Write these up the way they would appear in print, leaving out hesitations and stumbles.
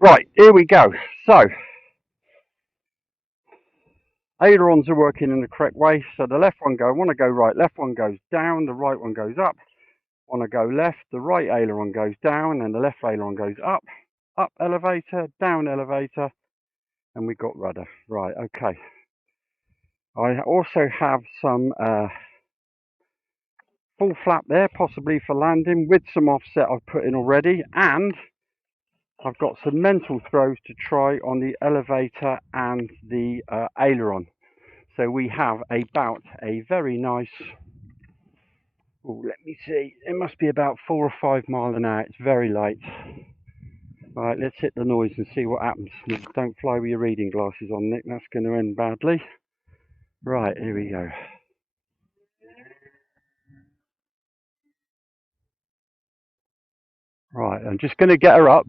Right, here we go. So, ailerons are working in the correct way. So the left one want to go right, left one goes down, the right one goes up. Want to go left, the right aileron goes down, and the left aileron goes up. Up elevator, down elevator, and we got rudder. Right, okay. I also have some full flap there, possibly for landing, with some offset I've put in already, and I've got some mental throws to try on the elevator and the aileron. So we have about a very nice, oh, let me see, it must be about 4 or 5 miles an hour. It's very light. Right, let's hit the noise and see what happens. Don't fly with your reading glasses on, Nick. That's going to end badly. Right, here we go. Right, I'm just going to get her up.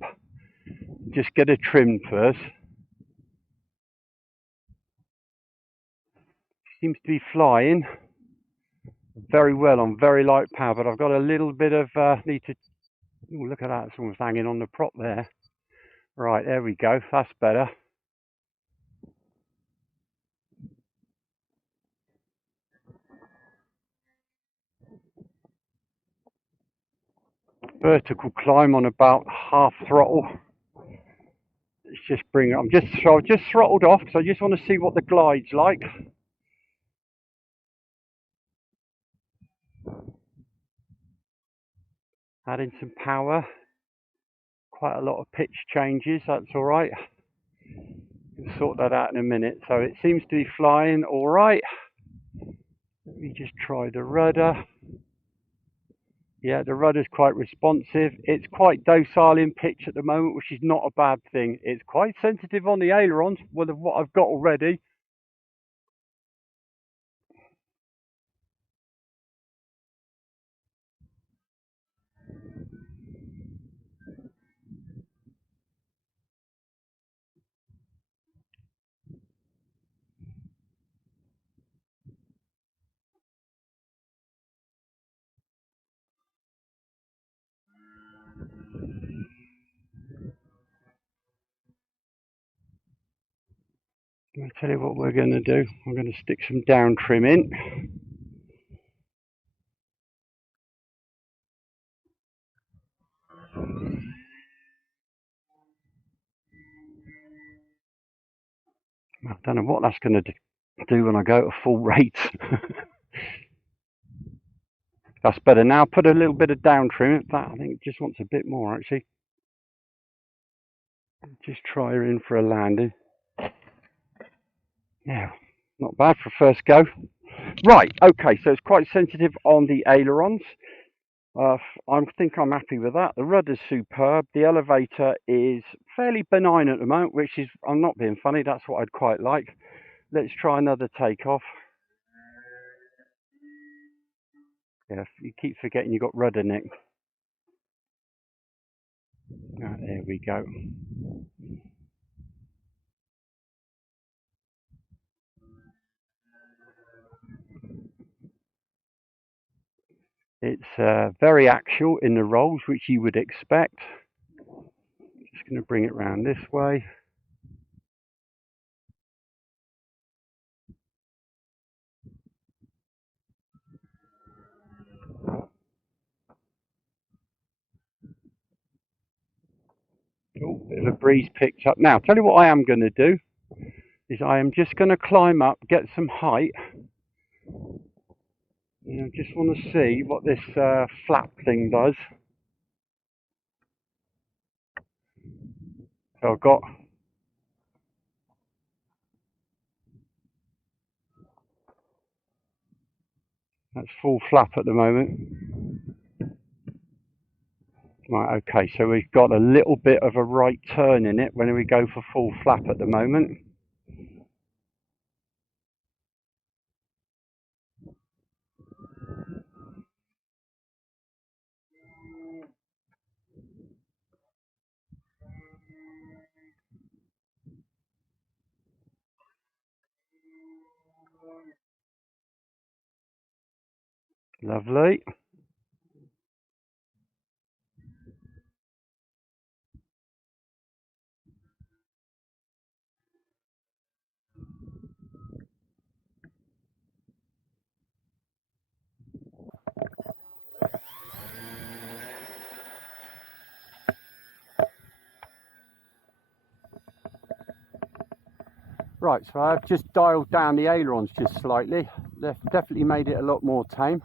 Just get her trimmed first. She seems to be flying very well on very light power, but I've got a little bit of need to. Ooh, look at that! It's almost hanging on the prop there. Right, there we go. That's better. Vertical climb on about half throttle. Let's just bring it. I've just throttled off because I just want to see what the glide's like. Adding some power. Quite a lot of pitch changes. That's all right. We'll sort that out in a minute. So it seems to be flying all right. Let me just try the rudder. Yeah, the rudder's quite responsive. It's quite docile in pitch at the moment, which is not a bad thing. It's quite sensitive on the ailerons with what I've got already. I'll tell you what we're going to do. I'm going to stick some down trim in. I don't know what that's going to do when I go to full rate. That's better. Now put a little bit of down trim. That I think it just wants a bit more actually. Just try her in for a landing. Yeah, not bad for first go. Right, okay, so it's quite sensitive on the ailerons. Uh, I think I'm happy with that. The rudder's superb. The elevator is fairly benign at the moment, which is, I'm not being funny, that's what I'd quite like. Let's try another takeoff. Yeah, you keep forgetting you've got rudder, Nick. Ah, there we go. It's very axial in the rolls, which you would expect. Just going to bring it round this way. Oh, bit of a breeze picked up. Now, tell you what I am going to do is I am just going to climb up, get some height. I just want to see what this flap thing does. So I've got, that's full flap at the moment. Right, okay, so we've got a little bit of a right turn in it when we go for full flap at the moment. Lovely. Right, so I've just dialed down the ailerons just slightly. They've definitely made it a lot more tame.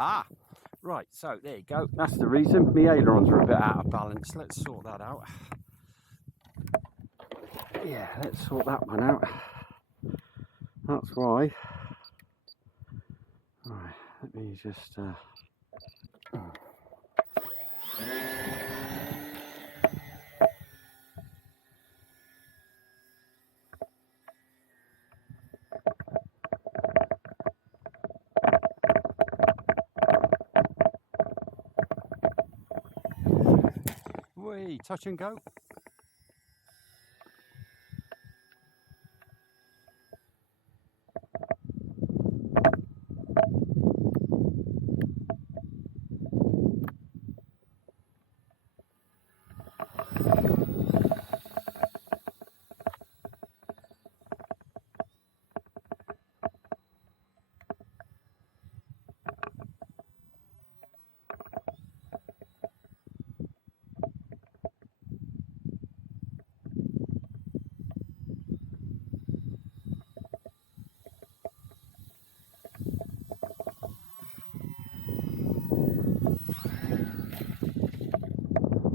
Ah, right, so there you go. That's the reason. My ailerons are a bit out of balance. Let's sort that out. Yeah, let's sort that one out. That's why. Right, let me just... Whee, touch and go.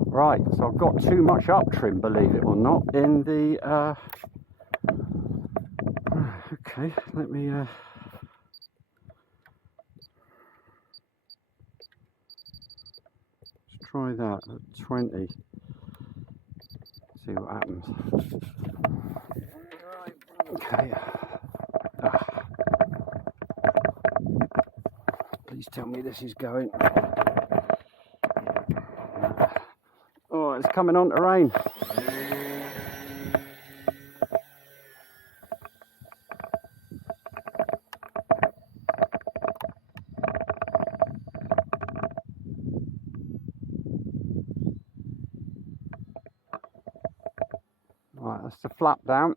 Right, so I've got too much up trim, believe it or not, in the... Okay, let me... Let's try that at 20. See what happens. Right, okay. Please tell me this is going. Oh, it's coming on to rain. Right, that's the flap down.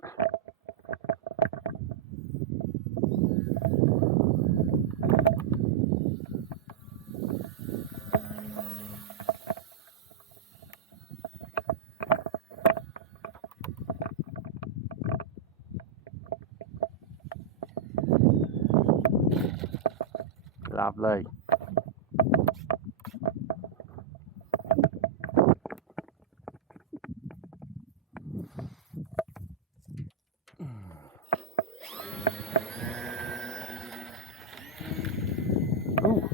Lovely. Ooh.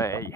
me.